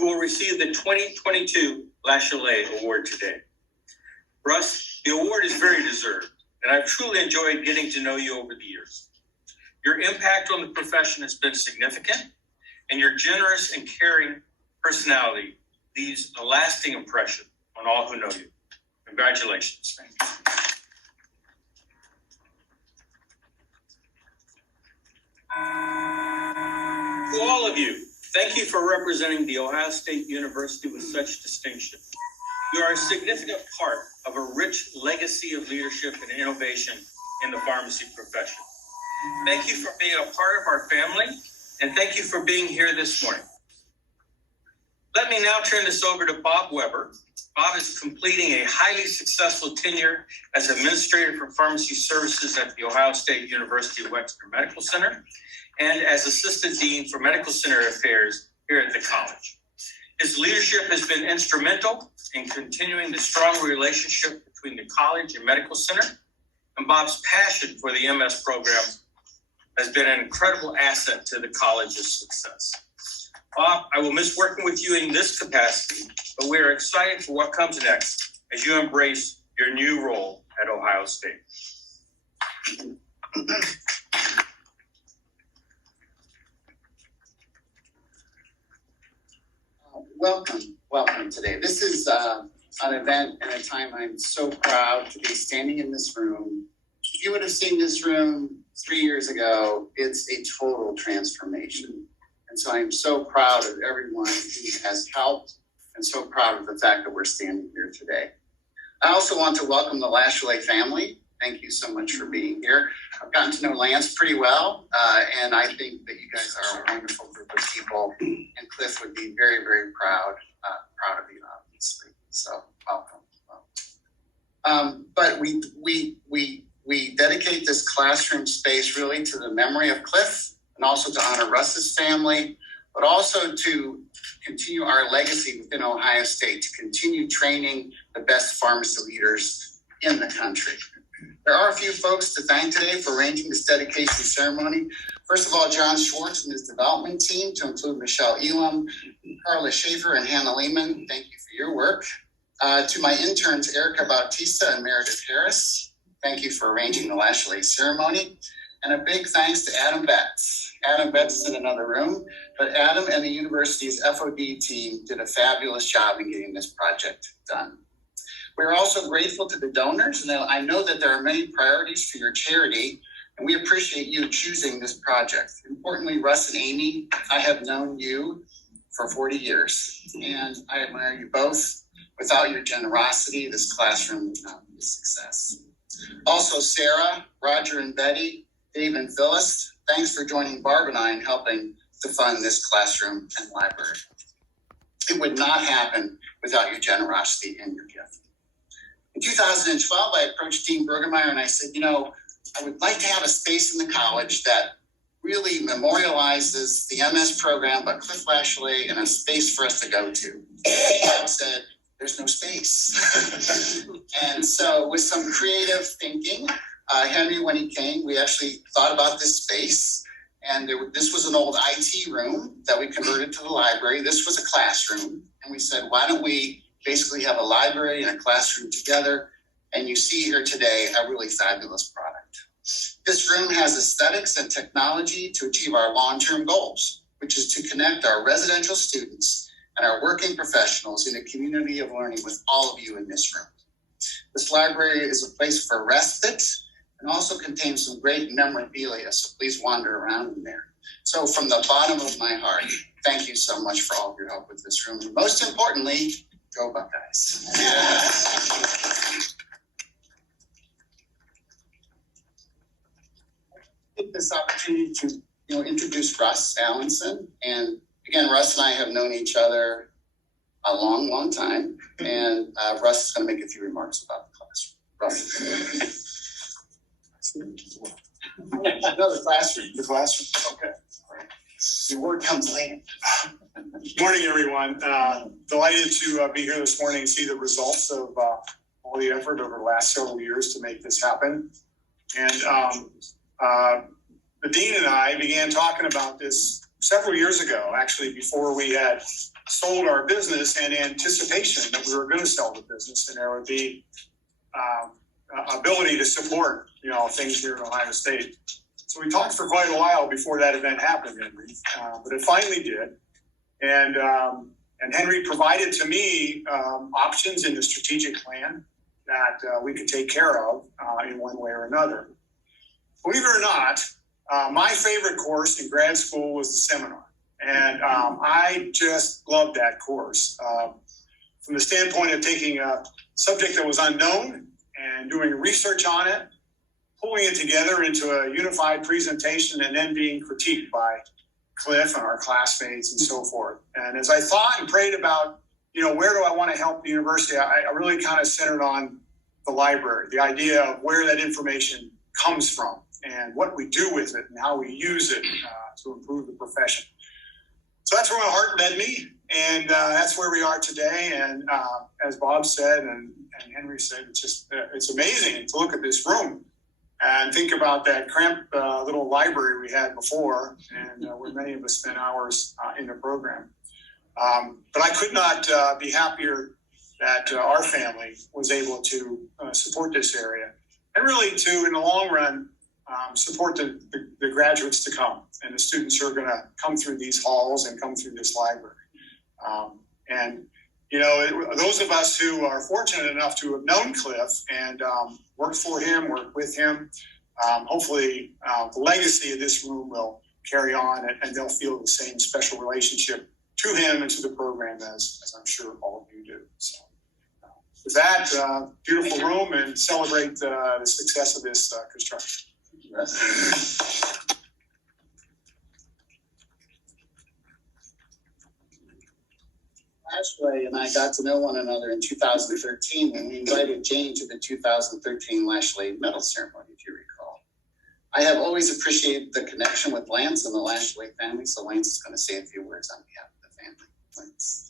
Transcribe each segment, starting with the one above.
who will receive the 2022 Latiolsis Award today. Russ, the award is very deserved, and I've truly enjoyed getting to know you over the years. Your impact on the profession has been significant, and your generous and caring personality leaves a lasting impression on all who know you. Congratulations. Thank you. To all of you, thank you for representing the Ohio State University with such distinction. You are a significant part of a rich legacy of leadership and innovation in the pharmacy profession. Thank you for being a part of our family, and thank you for being here this morning. Let me now turn this over to Bob Weber. Bob is completing a highly successful tenure as Administrator for Pharmacy Services at the Ohio State University Wexner Medical Center and as Assistant Dean for Medical Center Affairs here at the college. His leadership has been instrumental in continuing the strong relationship between the college and medical center, and Bob's passion for the MS program has been an incredible asset to the college's success. Bob, I will miss working with you in this capacity, but we are excited for what comes next as you embrace your new role at Ohio State. Welcome today. This is an event and a time I'm so proud to be standing in this room. If you would have seen this room 3 years ago, it's a total transformation. And so I'm so proud of everyone who has helped and so proud of the fact that we're standing here today. I also want to welcome the Latiolsis family. Thank you so much for being here. I've gotten to know Lance pretty well, and I think that you guys are a wonderful group of people, and Cliff would be very, very proud of you, obviously. So welcome. But we dedicate this classroom space really to the memory of Cliff, and also to honor Russ's family, but also to continue our legacy within Ohio State, to continue training the best pharmacy leaders in the country. There are a few folks to thank today for arranging this dedication ceremony. First of all, John Schwartz and his development team, to include Michelle Elam, Carla Schaefer, and Hannah Lehman. Thank you for your work. To my interns, Erica Bautista and Meredith Harris, thank you for arranging the Latiolsis ceremony. And a big thanks to Adam Betts. Adam Betts is in another room, but Adam and the university's FOD team did a fabulous job in getting this project done. We're also grateful to the donors, and I know that there are many priorities for your charity, and we appreciate you choosing this project. Importantly, Russ and Amy, I have known you for 40 years, and I admire you both. Without your generosity, this classroom would not be a success. Also, Sarah, Roger, and Betty, Dave, and Phyllis, thanks for joining Barb and I in helping to fund this classroom and library. It would not happen without your generosity and your gift. In 2012, I approached Dean Bergemeyer and I said, I would like to have a space in the college that really memorializes the MS program, but Cliff Latiolsis, and a space for us to go to. I said, there's no space. And so with some creative thinking, Henry, when he came, we actually thought about this space. And this was an old IT room that we converted to the library. This was a classroom. And we said, why don't we basically have a library and a classroom together? And you see here today a really fabulous product. This room has aesthetics and technology to achieve our long-term goals, which is to connect our residential students and our working professionals in a community of learning with all of you in this room. This library is a place for respite and also contains some great memorabilia, so please wander around in there. So from the bottom of my heart, thank you so much for all of your help with this room. And most importantly, go Buckeyes. Take this opportunity to introduce Russ Allenson. And again, Russ and I have known each other a long time. And Russ is going to make a few remarks about the classroom. Russ. No, the classroom. The classroom. Okay. All right. The word comes later. Good morning, everyone. Delighted to be here this morning and see the results of all the effort over the last several years to make this happen. And the dean and I began talking about this several years ago, actually, before we had sold our business in anticipation that we were going to sell the business, and there would be ability to support, things here in Ohio State. So we talked for quite a while before that event happened, Henry, but it finally did. And Henry provided to me options in the strategic plan that we could take care of in one way or another. Believe it or not, my favorite course in grad school was the seminar. And I just loved that course from the standpoint of taking a subject that was unknown and doing research on it, pulling it together into a unified presentation, and then being critiqued by Cliff and our classmates and so forth. And as I thought and prayed about, where do I want to help the university, I really kind of centered on the library, the idea of where that information comes from and what we do with it and how we use it to improve the profession. So that's where my heart led me, and that's where we are today. And as Bob said and Henry said, it's amazing to look at this room and think about that cramped little library we had before, and where many of us spent hours in the program. But I could not be happier that our family was able to support this area, and really to, in the long run, support the graduates to come and the students who are going to come through these halls and come through this library. Those of us who are fortunate enough to have known Cliff and worked for him, worked with him, hopefully the legacy of this room will carry on, and they'll feel the same special relationship to him and to the program as I'm sure all of you do. So with that, beautiful room, and celebrate the success of this construction. Ashley and I got to know one another in 2013 when we invited Jane to the 2013 Lashley Medal Ceremony, if you recall. I have always appreciated the connection with Lance and the Lashley family, so Lance is going to say a few words on behalf of the family. Lance.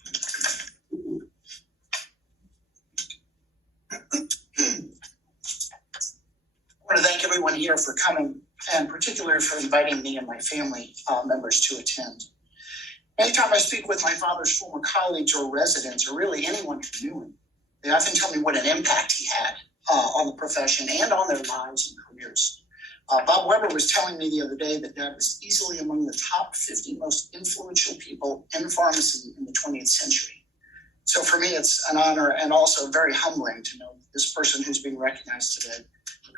I want to thank everyone here for coming, and particularly for inviting me and my family members to attend. Anytime I speak with my father's former colleagues or residents, or really anyone who knew him, they often tell me what an impact he had on the profession and on their lives and careers. Bob Weber was telling me the other day that Dad was easily among the top 50 most influential people in pharmacy in the 20th century. So for me, it's an honor and also very humbling to know that this person who's being recognized today,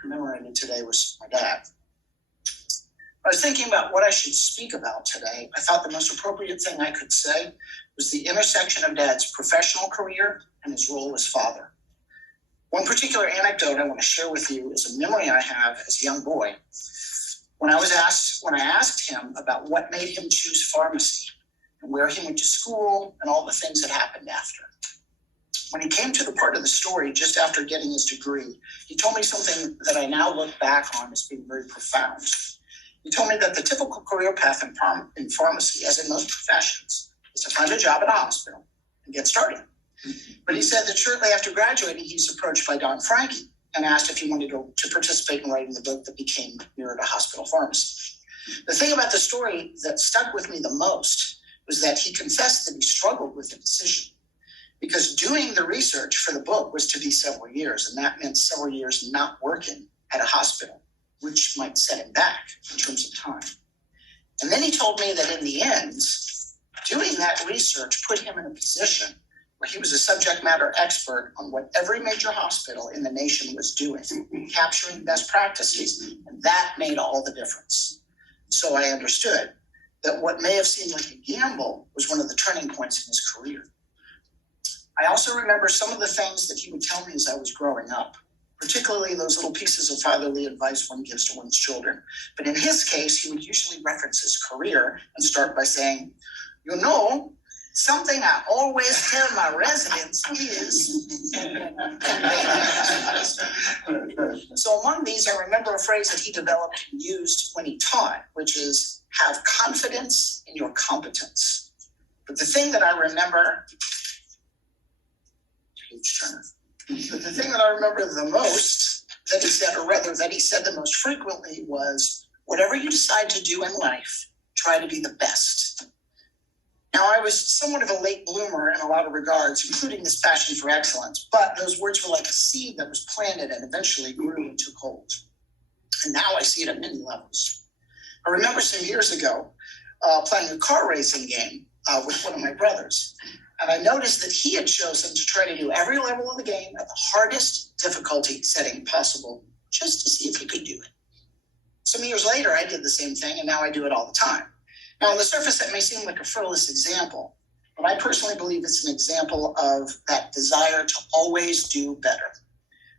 commemorated today, was my dad. I was thinking about what I should speak about today. I thought the most appropriate thing I could say was the intersection of Dad's professional career and his role as father. One particular anecdote I want to share with you is a memory I have as a young boy. When I asked him about what made him choose pharmacy and where he went to school and all the things that happened after. When he came to the part of the story just after getting his degree, he told me something that I now look back on as being very profound. He told me that the typical career path in pharmacy, as in most professions, is to find a job at a hospital and get started. But he said that shortly after graduating, he was approached by Don Frankie and asked if he wanted to participate in writing the book that became Mirror to Hospital Pharmacy. The thing about the story that stuck with me the most was that he confessed that he struggled with the decision, because doing the research for the book was to be several years, and that meant several years not working at a hospital, which might set him back in terms of time. And then he told me that in the end, doing that research put him in a position where he was a subject matter expert on what every major hospital in the nation was doing, capturing best practices, and that made all the difference. So I understood that what may have seemed like a gamble was one of the turning points in his career. I also remember some of the things that he would tell me as I was growing up, particularly those little pieces of fatherly advice one gives to one's children. But in his case, he would usually reference his career and start by saying, something I always tell my residents is. So among these, I remember a phrase that he developed and used when he taught, which is have confidence in your competence. But the thing that I remember, but the thing that I remember the most that he said, or rather that he said the most frequently, was whatever you decide to do in life, try to be the best. Now, I was somewhat of a late bloomer in a lot of regards, including this passion for excellence, but those words were like a seed that was planted and eventually grew and took hold. And now I see it at many levels. I remember some years ago playing a car racing game with one of my brothers, and I noticed that he had chosen to try to do every level of the game at the hardest difficulty setting possible, just to see if he could do it. Some years later, I did the same thing, and now I do it all the time. Now, on the surface, that may seem like a frivolous example, but I personally believe it's an example of that desire to always do better.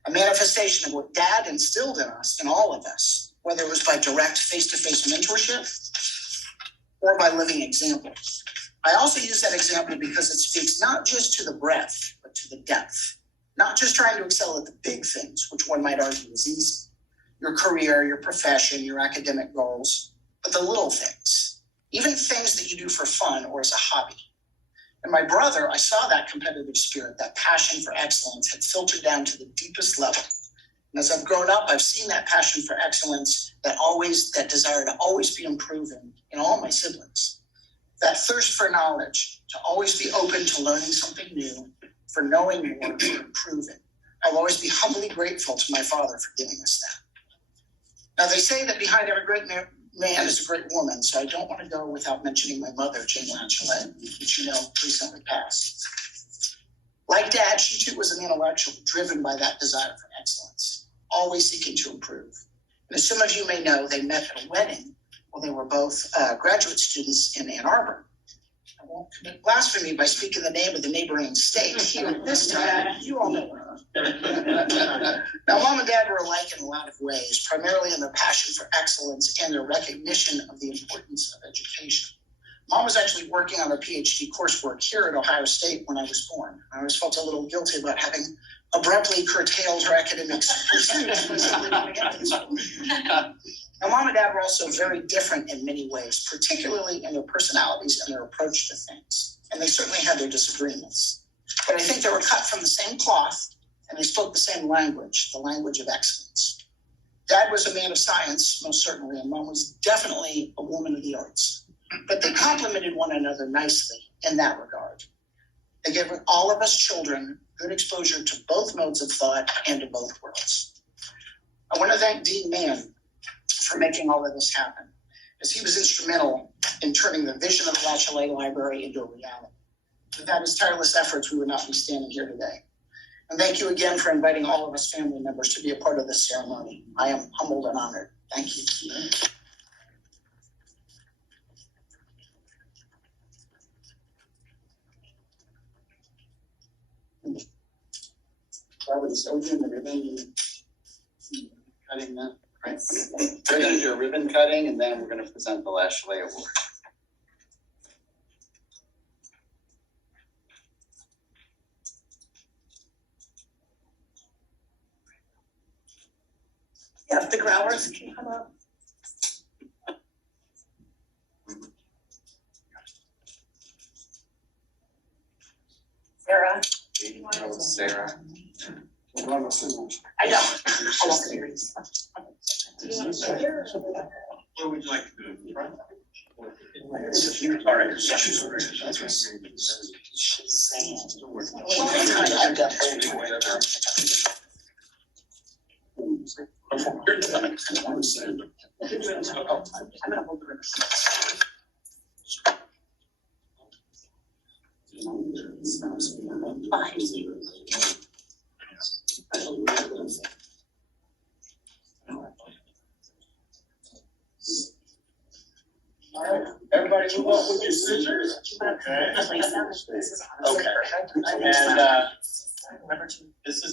A manifestation of what Dad instilled in us, in all of us, whether it was by direct face-to-face mentorship or by living examples. I also use that example because it speaks not just to the breadth, but to the depth. Not just trying to excel at the big things, which one might argue is easy, your career, your profession, your academic goals, but the little things. Even things that you do for fun or as a hobby. In my brother, I saw that competitive spirit, that passion for excellence had filtered down to the deepest level. And as I've grown up, I've seen that passion for excellence, that desire to always be improving in all my siblings. That thirst for knowledge, to always be open to learning something new, for knowing more, for improving. I'll always be humbly grateful to my father for giving us that. Now, they say that behind every great man is a great woman, so I don't want to go without mentioning my mother, Jane Latiolsis, which you know recently passed. Like Dad, she too was an intellectual, driven by that desire for excellence, always seeking to improve. And as some of you may know, they met at a wedding while they were both graduate students in Ann Arbor. I won't commit blasphemy by speaking the name of the neighboring state here at this time. You all know where. Now, Mom and Dad were alike in a lot of ways, primarily in their passion for excellence and their recognition of the importance of education. Mom was actually working on her PhD coursework here at Ohio State when I was born. I always felt a little guilty about having abruptly curtailed her academic pursuits by simply going into the school. Now, Mom and Dad were also very different in many ways, particularly in their personalities and their approach to things. And they certainly had their disagreements. But I think they were cut from the same cloth, and they spoke the same language, the language of excellence. Dad was a man of science, most certainly, and Mom was definitely a woman of the arts. But they complemented one another nicely in that regard. They gave all of us children good exposure to both modes of thought and to both worlds. I want to thank Dean Mann for making all of this happen, as he was instrumental in turning the vision of the Latiolsis Library into a reality. Without his tireless efforts, we would not be standing here today. And thank you again for inviting all of us family members to be a part of this ceremony. I am humbled and honored. Thank you. I would just open the ribbon, cutting that, right? We're going to do a ribbon cutting, and then we're going to present the Latiolsis Award. Yeah, if the growlers can come up. Sarah. Sarah. I know. I love series. What would you like to do? All right. All right, everybody move up with your scissors. Okay. Okay. And this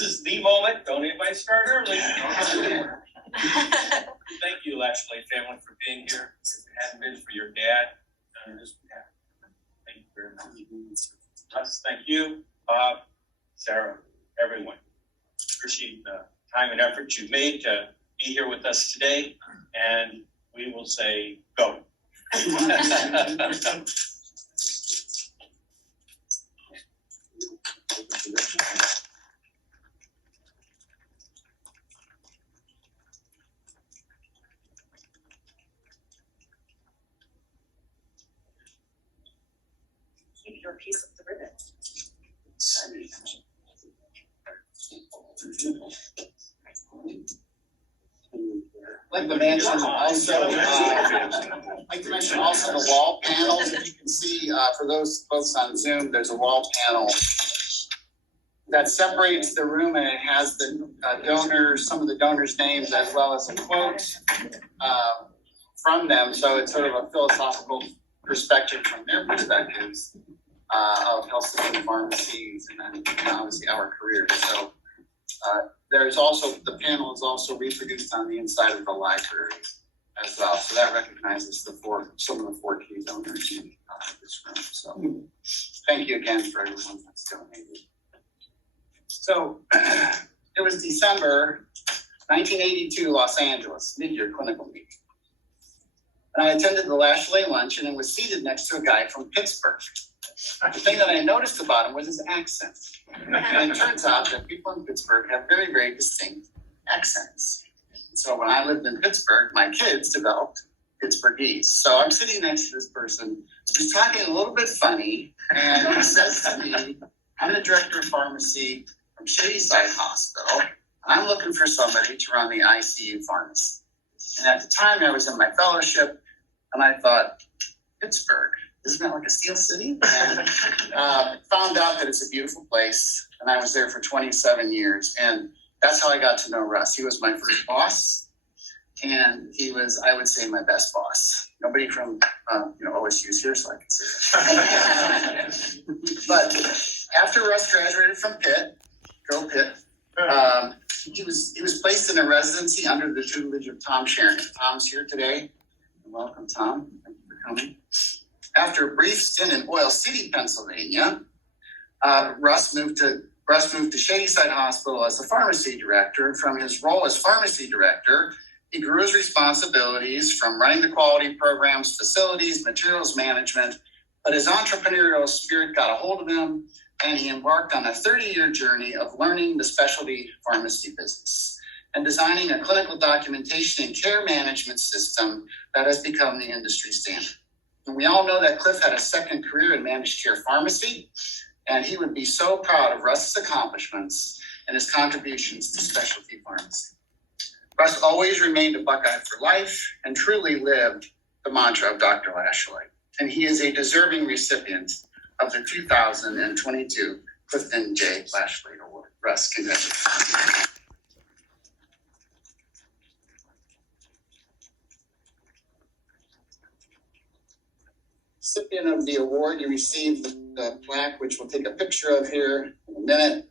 is the moment. Don't anybody start early. Thank you, Latiolsis family, for being here. If it hadn't been for your dad, none of this would happen. Thank you very much. Russ, thank you. Bob, Sarah, everyone. Appreciate the time and effort you've made to be here with us today, and we will say go. I'd like to mention also the wall panels. If you can see, for those folks on Zoom, there's a wall panel that separates the room, and it has the donors, some of the donors' names, as well as a quote from them. So it's sort of a philosophical perspective from their perspectives of health system pharmacies and obviously our careers. So there's also, the panel is also reproduced on the inside of the library as well. So that recognizes some of the four key donors in this room. So thank you again for everyone that's donated. So it was December 1982, Los Angeles, mid-year clinical meeting. And I attended the Lashley luncheon and was seated next to a guy from Pittsburgh. The thing that I noticed about him was his accent. And it turns out that people in Pittsburgh have very, very distinct accents. So when I lived in Pittsburgh, my kids developed Pittsburghese. So I'm sitting next to this person who's talking a little bit funny, and he says to me, I'm the director of pharmacy from Shadyside Hospital, and I'm looking for somebody to run the ICU pharmacy. And at the time I was in my fellowship, and I thought, Pittsburgh, isn't that like a steel city? And found out that it's a beautiful place, and I was there for 27 years, and that's how I got to know Russ. He was my first boss, and he was, I would say, my best boss. Nobody from OSU is here, so I can say that. But after Russ graduated from Pitt, go Pitt, he was placed in a residency under the tutelage of Tom Sharon. Tom's here today. Welcome, Tom. Thank you for coming. After a brief stint in Oil City, Pennsylvania, Russ moved to Shadyside Hospital as the pharmacy director. And from his role as pharmacy director, he grew his responsibilities from running the quality programs, facilities, materials management. But his entrepreneurial spirit got a hold of him, and he embarked on a 30-year journey of learning the specialty pharmacy business and designing a clinical documentation and care management system that has become the industry standard. And we all know that Cliff had a second career in managed care pharmacy, and he would be so proud of Russ's accomplishments and his contributions to specialty pharmacy. Russ always remained a Buckeye for life and truly lived the mantra of Dr. Lashley. And he is a deserving recipient of the 2022 Clifton J. Lashley Award. Russ, congratulations. Recipient of the award, you received the plaque, which we'll take a picture of here in a minute.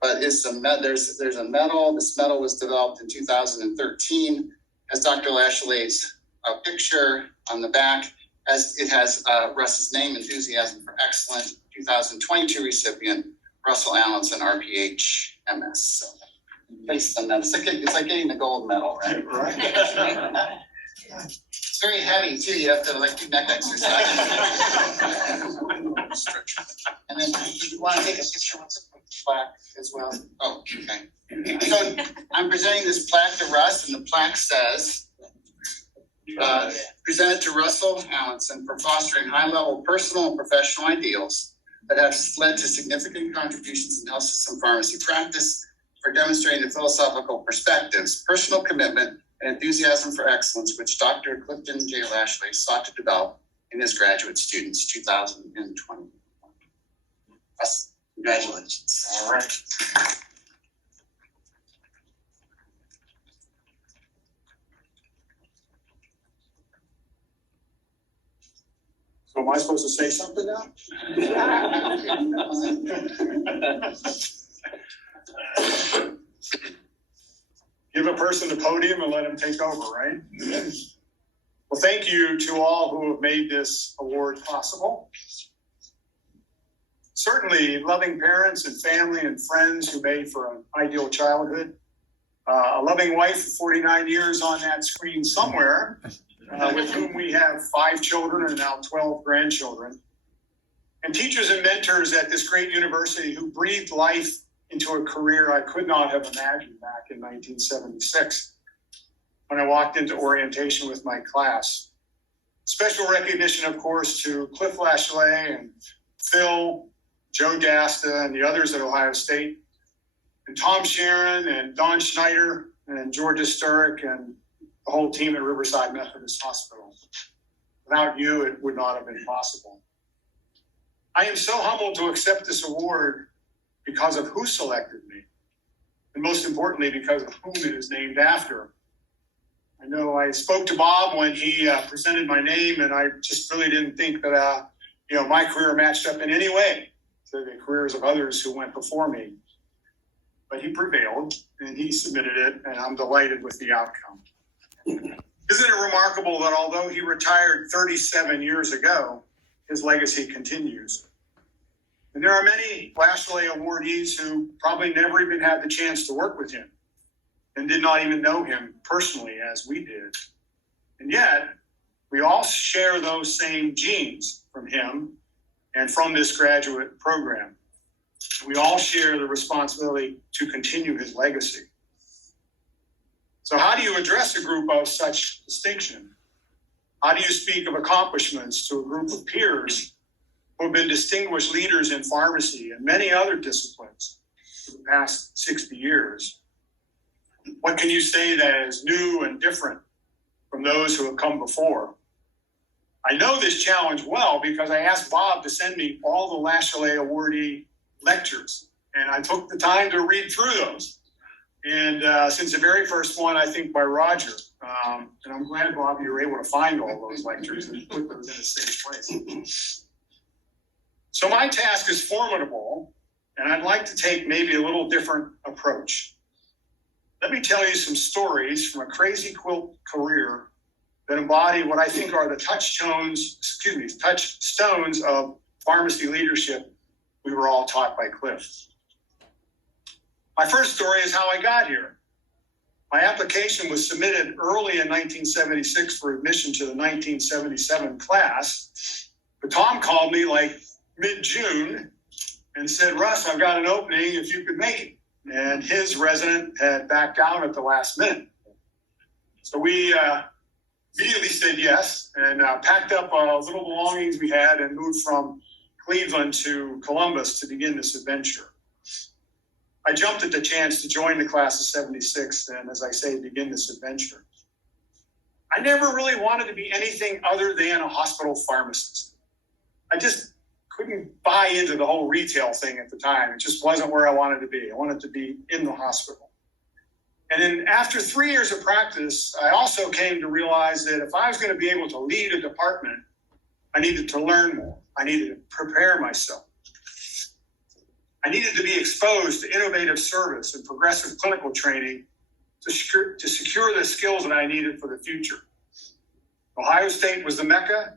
But there's a medal. This medal was developed in 2013. As Dr. Lashley's picture on the back, as it has Russ's name, Enthusiasm for Excellence, 2022 recipient, Russell Allenson, RPH, MS. So, based on that, it's like getting the gold medal, right? Right. It's very heavy too. You have to do neck exercise. And then you want to take a picture with the plaque as well. Oh, okay. So I'm presenting this plaque to Russ, and the plaque says, presented to Russell Allenson for fostering high-level personal and professional ideals that have led to significant contributions in health system pharmacy practice, for demonstrating the philosophical perspectives, personal commitment, and enthusiasm for excellence, which Dr. Clifton J. Lashley sought to develop in his graduate students, 2020. Russ, congratulations. All right. So am I supposed to say something now? Give a person the podium and let them take over, right? Well, thank you to all who have made this award possible. Certainly loving parents and family and friends who made for an ideal childhood. A loving wife for 49 years on that screen somewhere, with whom we have 5 children and now 12 grandchildren. And teachers and mentors at this great university who breathed life into a career I could not have imagined back in 1976 when I walked into orientation with my class. Special recognition, of course, to Cliff Lashley and Phil, Joe Dasta, and the others at Ohio State, and Tom Sharon and Don Schneider and Georgia Sturrock and the the whole team at Riverside Methodist Hospital. Without you, it would not have been possible. I am so humbled to accept this award because of who selected me, and most importantly, because of whom it is named after. I know I spoke to Bob when he presented my name, and I just really didn't think that my career matched up in any way to the careers of others who went before me. But he prevailed, and he submitted it, and I'm delighted with the outcome. Isn't it remarkable that although he retired 37 years ago, his legacy continues? And there are many Latiolsis awardees who probably never even had the chance to work with him and did not even know him personally as we did. And yet, we all share those same genes from him and from this graduate program. We all share the responsibility to continue his legacy. So how do you address a group of such distinction? How do you speak of accomplishments to a group of peers who have been distinguished leaders in pharmacy and many other disciplines for the past 60 years? What can you say that is new and different from those who have come before? I know this challenge well because I asked Bob to send me all the Latiolsis awardee lectures, and I took the time to read through those. And since the very first one, I think by Roger, and I'm glad, Bob, you were able to find all those lectures and put those in a safe place. So my task is formidable, and I'd like to take maybe a little different approach. Let me tell you some stories from a crazy quilt career that embody what I think are the touchstones of pharmacy leadership we were all taught by Cliff. My first story is how I got here. My application was submitted early in 1976 for admission to the 1977 class, but Tom called me like mid-June and said, "Russ, I've got an opening if you could make it." And his resident had backed out at the last minute. So we immediately said yes and packed up little belongings we had and moved from Cleveland to Columbus to begin this adventure. I jumped at the chance to join the class of 76 and, as I say, begin this adventure. I never really wanted to be anything other than a hospital pharmacist. I just couldn't buy into the whole retail thing at the time. It just wasn't where I wanted to be. I wanted to be in the hospital. And then after 3 years of practice, I also came to realize that if I was going to be able to lead a department, I needed to learn more. I needed to prepare myself. I needed to be exposed to innovative service and progressive clinical training to secure the skills that I needed for the future. Ohio State was the Mecca,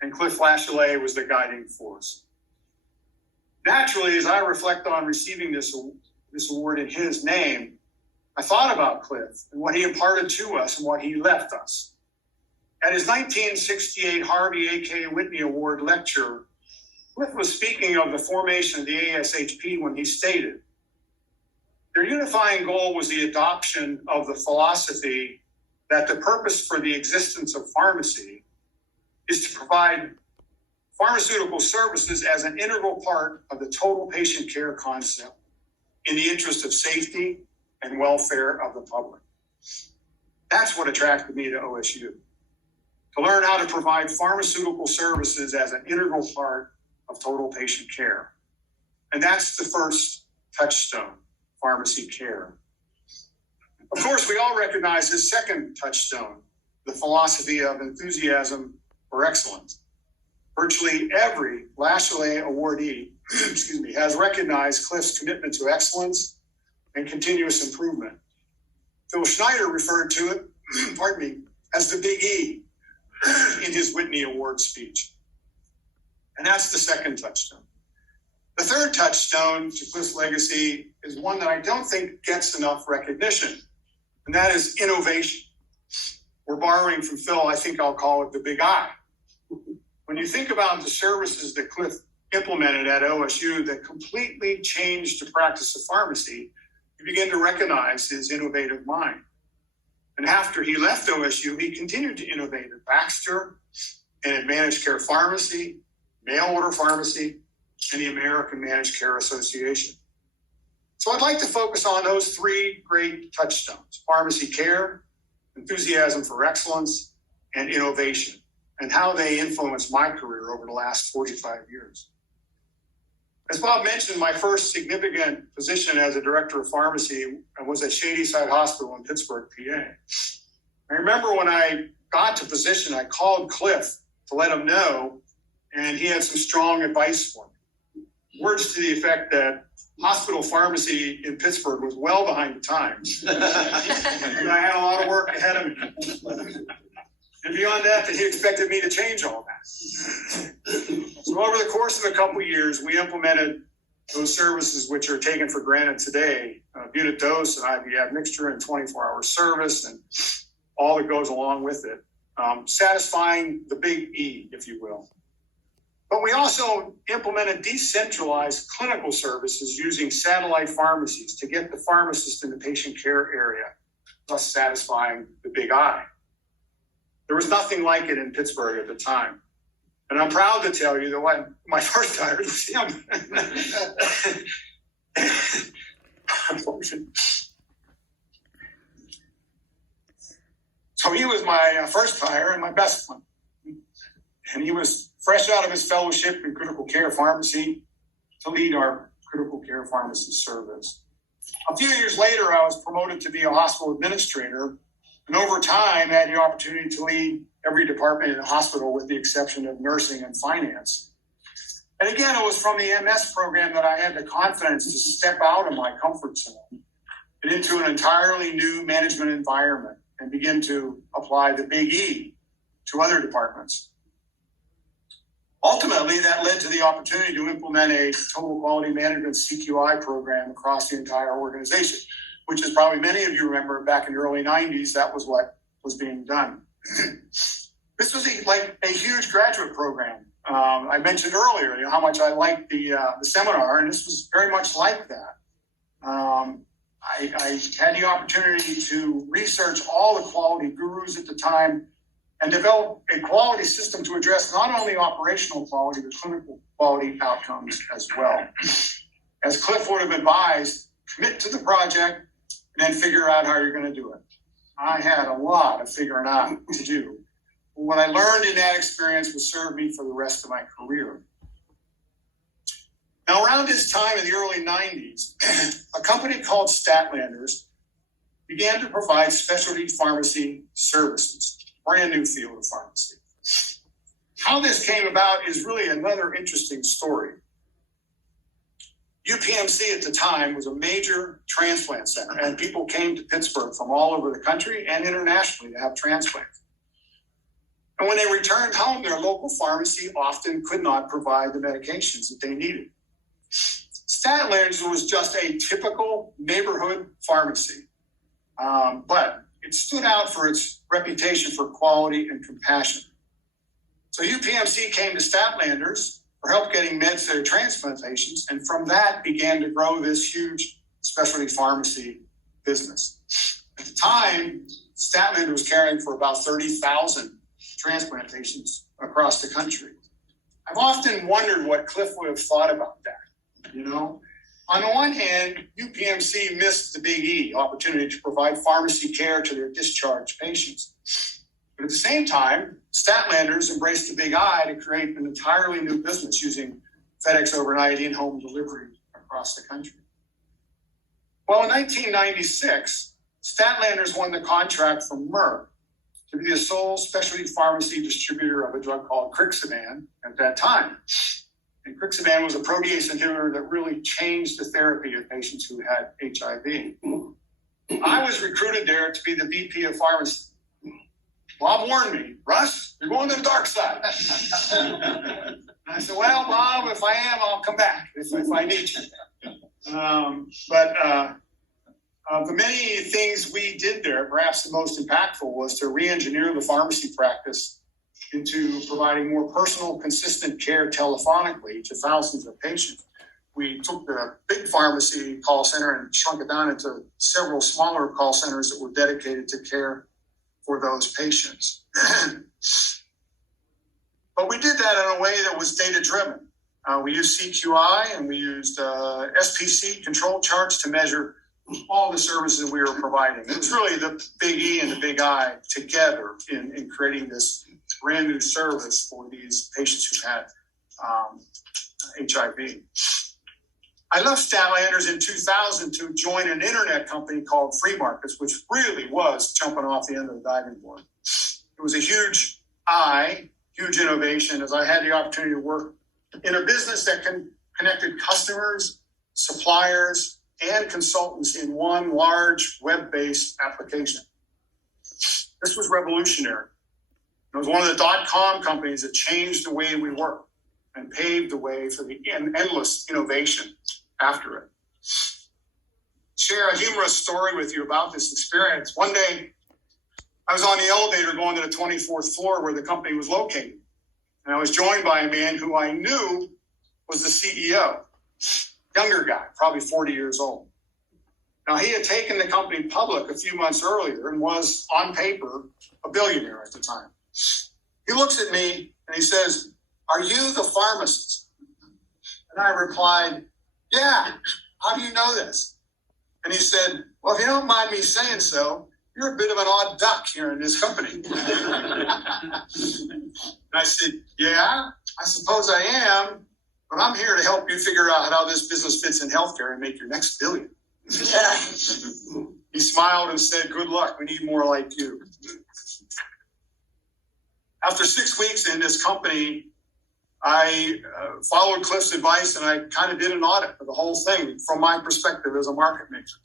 and Cliff Latiolsis was the guiding force. Naturally, as I reflect on receiving this award in his name, I thought about Cliff and what he imparted to us and what he left us. At his 1968 Harvey A.K. Whitney Award lecture, Cliff was speaking of the formation of the ASHP when he stated, "Their unifying goal was the adoption of the philosophy that the purpose for the existence of pharmacy is to provide pharmaceutical services as an integral part of the total patient care concept in the interest of safety and welfare of the public." That's what attracted me to OSU, to learn how to provide pharmaceutical services as an integral part of total patient care. And that's the first touchstone, pharmacy care. Of course, we all recognize his second touchstone, the philosophy of enthusiasm for excellence. Virtually every Latiolsis awardee has recognized Cliff's commitment to excellence and continuous improvement. Phil Schneider referred to it, as the Big E in his Whitney Award speech. And that's the second touchstone. The third touchstone to Cliff's legacy is one that I don't think gets enough recognition, and that is innovation. We're borrowing from Phil, I think I'll call it the Big I. When you think about the services that Cliff implemented at OSU that completely changed the practice of pharmacy, you begin to recognize his innovative mind. And after he left OSU, he continued to innovate at Baxter and at Managed Care Pharmacy, Mail Order Pharmacy, and the American Managed Care Association. So I'd like to focus on those three great touchstones: pharmacy care, enthusiasm for excellence, and innovation, and how they influenced my career over the last 45 years. As Bob mentioned, my first significant position as a director of pharmacy was at Shadyside Hospital in Pittsburgh, PA. I remember when I got to position, I called Cliff to let him know, and he had some strong advice for me. Words to the effect that hospital pharmacy in Pittsburgh was well behind the times. And I had a lot of work ahead of me. And beyond that he expected me to change all that. So over the course of a couple of years, we implemented those services which are taken for granted today, unit dose and IV admixture and 24-hour service and all that goes along with it, satisfying the big E, if you will. But we also implemented decentralized clinical services using satellite pharmacies to get the pharmacist in the patient care area, thus satisfying the big I. There was nothing like it in Pittsburgh at the time. And I'm proud to tell you that when my first hire was him. So he was my first hire and my best one. And he was fresh out of his fellowship in critical care pharmacy to lead our critical care pharmacy service. A few years later, I was promoted to be a hospital administrator, and over time had the opportunity to lead every department in the hospital with the exception of nursing and finance. And again, it was from the MS program that I had the confidence to step out of my comfort zone and into an entirely new management environment and begin to apply the big E to other departments. Ultimately, that led to the opportunity to implement a total quality management CQI program across the entire organization, which is probably many of you remember back in the early 90s, that was what was being done. This was like a huge graduate program. I mentioned earlier how much I liked the seminar, and this was very much like that. I had the opportunity to research all the quality gurus at the time and develop a quality system to address not only operational quality, but clinical quality outcomes as well. As Cliff would have advised, commit to the project and then figure out how you're going to do it. I had a lot of figuring out to do. What I learned in that experience will serve me for the rest of my career. Now, around this time in the early 90s, a company called Statlanders began to provide specialty pharmacy services, brand new field of pharmacy. How this came about is really another interesting story. UPMC at the time was a major transplant center, and people came to Pittsburgh from all over the country and internationally to have transplants. And when they returned home, their local pharmacy often could not provide the medications that they needed. Statlanders was just a typical neighborhood pharmacy, but it stood out for its reputation for quality and compassion. So UPMC came to Statlanders for help getting meds to their transplant patients, and from that began to grow this huge specialty pharmacy business. At the time, Statlanders was caring for about 30,000 transplant patients across the country. I've often wondered what Cliff would have thought about that. On the one hand, UPMC missed the big E, opportunity to provide pharmacy care to their discharged patients. But at the same time, Statlanders embraced the big I to create an entirely new business using FedEx overnight in-home delivery across the country. Well, in 1996, Statlanders won the contract from Merck to be the sole specialty pharmacy distributor of a drug called Crixaban at that time. And Crixaban was a protease inhibitor that really changed the therapy of patients who had HIV. I was recruited there to be the VP of pharmacy. Bob warned me, Russ, you're going to the dark side. I said, well, Bob, if I am, I'll come back if I need you. The many things we did there, perhaps the most impactful was to re-engineer the pharmacy practice into providing more personal, consistent care telephonically to thousands of patients. We took the big pharmacy call center and shrunk it down into several smaller call centers that were dedicated to care for those patients. But we did that in a way that was data-driven. We used CQI and we used SPC control charts to measure all the services we were providing. It was really the big E and the big I together in creating this brand new service for these patients who had HIV. I left Statlanders in 2000 to join an internet company called Free Markets, which really was jumping off the end of the diving board. It was a huge innovation, as I had the opportunity to work in a business that connected customers, suppliers, and consultants in one large web-based application. This was revolutionary. It was one of the dot-com companies that changed the way we work and paved the way for the endless innovation after it. Share a humorous story with you about this experience. One day, I was on the elevator going to the 24th floor where the company was located. And I was joined by a man who I knew was the CEO. Younger guy, probably 40 years old. Now, he had taken the company public a few months earlier and was, on paper, a billionaire at the time. He looks at me and he says, "Are you the pharmacist?" And I replied, "Yeah, how do you know this?" And he said, "Well, if you don't mind me saying so, you're a bit of an odd duck here in this company." And I said, "Yeah, I suppose I am, but I'm here to help you figure out how this business fits in healthcare and make your next billion." He smiled and said, "Good luck, we need more like you." After 6 weeks in this company, I followed Cliff's advice and I kind of did an audit of the whole thing from my perspective as a market maker.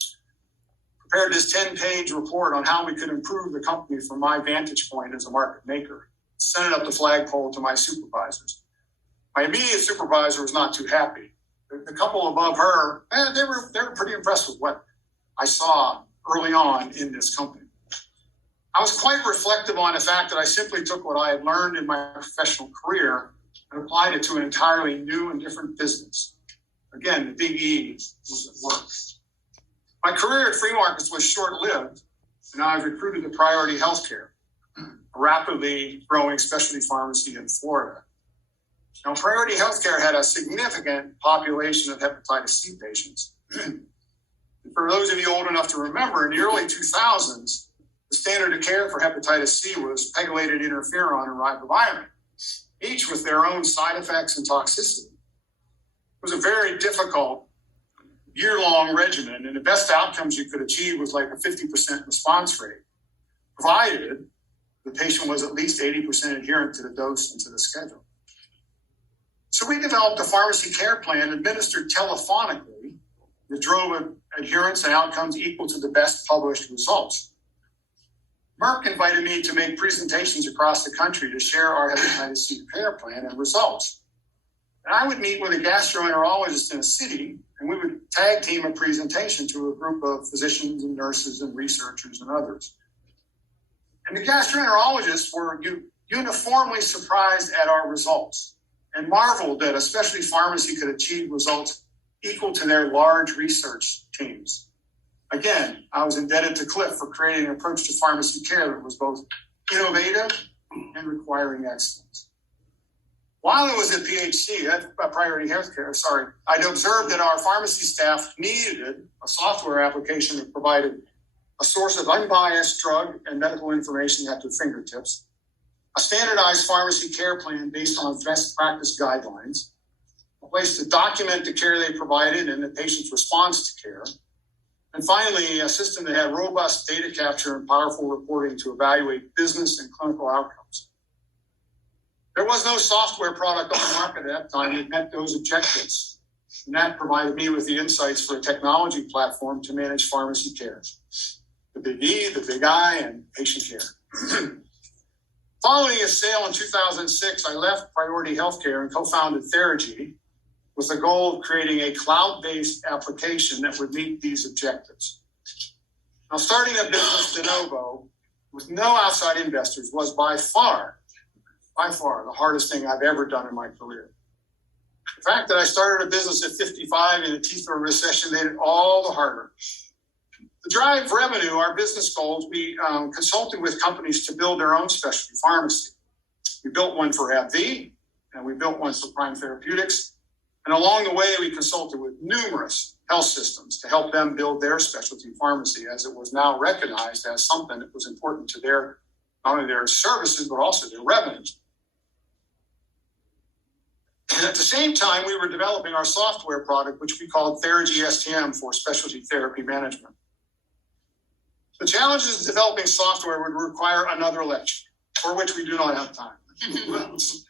Prepared this 10-page report on how we could improve the company from my vantage point as a market maker. Sent it up the flagpole to my supervisors. My immediate supervisor was not too happy. The couple above her, they were pretty impressed with what I saw early on in this company. I was quite reflective on the fact that I simply took what I had learned in my professional career and applied it to an entirely new and different business. Again, the big E was at work. My career at Free Markets was short-lived, and I've recruited to Priority Healthcare, a rapidly growing specialty pharmacy in Florida. Now, Priority Healthcare had a significant population of hepatitis C patients. For those of you old enough to remember, in the early 2000s, the standard of care for hepatitis C was pegylated interferon and ribavirin, each with their own side effects and toxicity. It was a very difficult year-long regimen, and the best outcomes you could achieve was like a 50% response rate, provided the patient was at least 80% adherent to the dose and to the schedule. So we developed a pharmacy care plan administered telephonically that drove adherence and outcomes equal to the best published results. Merck invited me to make presentations across the country to share our hepatitis C care plan and results. And I would meet with a gastroenterologist in a city, and we would tag team a presentation to a group of physicians and nurses and researchers and others. And the gastroenterologists were uniformly surprised at our results and marveled that a specialty pharmacy could achieve results equal to their large research teams. Again, I was indebted to Cliff for creating an approach to pharmacy care that was both innovative and requiring excellence. While I was at PHC, at Priority Healthcare, I'd observed that our pharmacy staff needed a software application that provided a source of unbiased drug and medical information at their fingertips, a standardized pharmacy care plan based on best practice guidelines, a place to document the care they provided and the patient's response to care, and finally, a system that had robust data capture and powerful reporting to evaluate business and clinical outcomes. There was no software product on the market at that time that met those objectives, and that provided me with the insights for a technology platform to manage pharmacy care. The big E, the big I, and patient care. Following a sale in 2006, I left Priority Healthcare and co-founded Theragy with the goal of creating a cloud-based application that would meet these objectives. Now, starting a business de novo with no outside investors was by far the hardest thing I've ever done in my career. The fact that I started a business at 55 in the teeth of a recession made it all the harder. To drive revenue, our business goals, we consulted with companies to build their own specialty pharmacy. We built one for AbbVie, and we built one for Prime Therapeutics. And along the way, we consulted with numerous health systems to help them build their specialty pharmacy, as it was now recognized as something that was important to their, not only their services, but also their revenues. And at the same time, we were developing our software product, which we called Theragy STM for specialty therapy management. The challenges of developing software would require another lecture, for which we do not have time.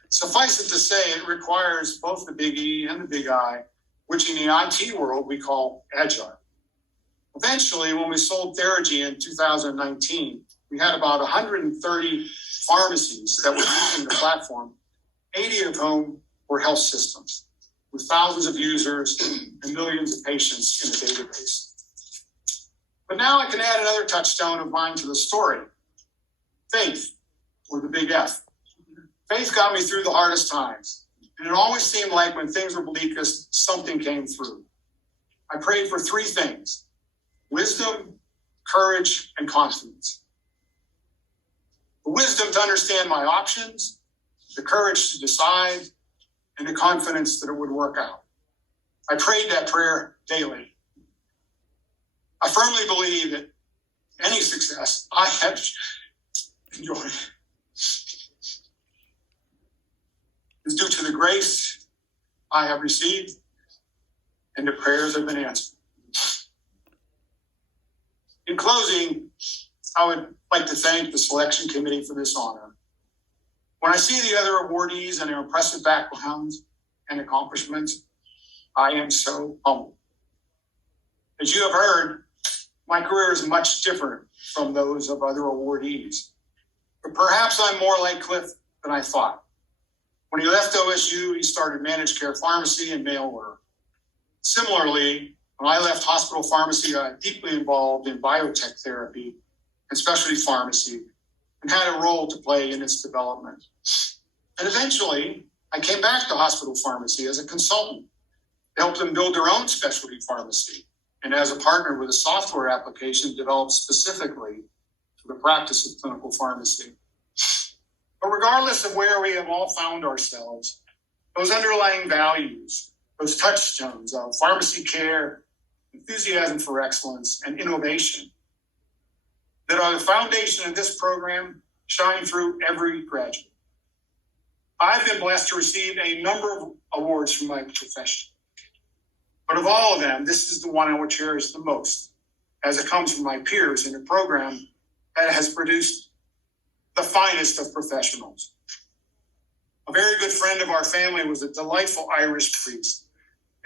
Suffice it to say, it requires both the big E and the big I, which in the IT world we call agile. Eventually, when we sold Theragy in 2019, we had about 130 pharmacies that were using the platform, 80 of whom were health systems, with thousands of users and millions of patients in a database. But now I can add another touchstone of mine to the story. Faith, or the big F. Faith got me through the hardest times. And it always seemed like when things were bleakest, something came through. I prayed for three things: wisdom, courage, and confidence. The wisdom to understand my options, the courage to decide, and the confidence that it would work out. I prayed that prayer daily. I firmly believe that any success I have enjoyed is due to the grace I have received and the prayers have been answered. In closing, I would like to thank the selection committee for this honor. When I see the other awardees and their impressive backgrounds and accomplishments, I am so humbled. As you have heard, my career is much different from those of other awardees. But perhaps I'm more like Cliff than I thought. When he left OSU, he started managed care pharmacy and mail order. Similarly, when I left hospital pharmacy, I got deeply involved in biotech therapy and specialty pharmacy and had a role to play in its development. And eventually, I came back to hospital pharmacy as a consultant to help them build their own specialty pharmacy and as a partner with a software application developed specifically for the practice of clinical pharmacy. But regardless of where we have all found ourselves, those underlying values, those touchstones of pharmacy care, enthusiasm for excellence, and innovation that are the foundation of this program shine through every graduate. I've been blessed to receive a number of awards from my profession. But of all of them, this is the one I would cherish the most, as it comes from my peers in a program that has produced the finest of professionals. A very good friend of our family was a delightful Irish priest,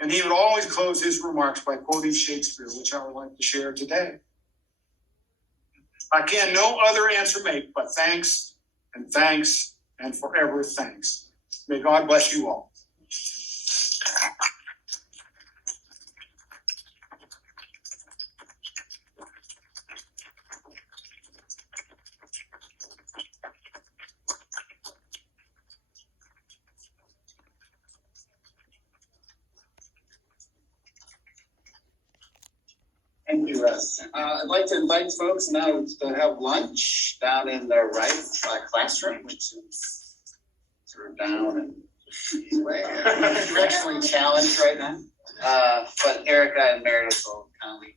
and he would always close his remarks by quoting Shakespeare, which I would like to share today. I can no other answer make but thanks and thanks and forever thanks. May God bless you all. Thank you, Russ. I'd like to invite folks now to have lunch down in the right classroom, which is sort of down and directionally challenged right now. But Erica and Meredith will kindly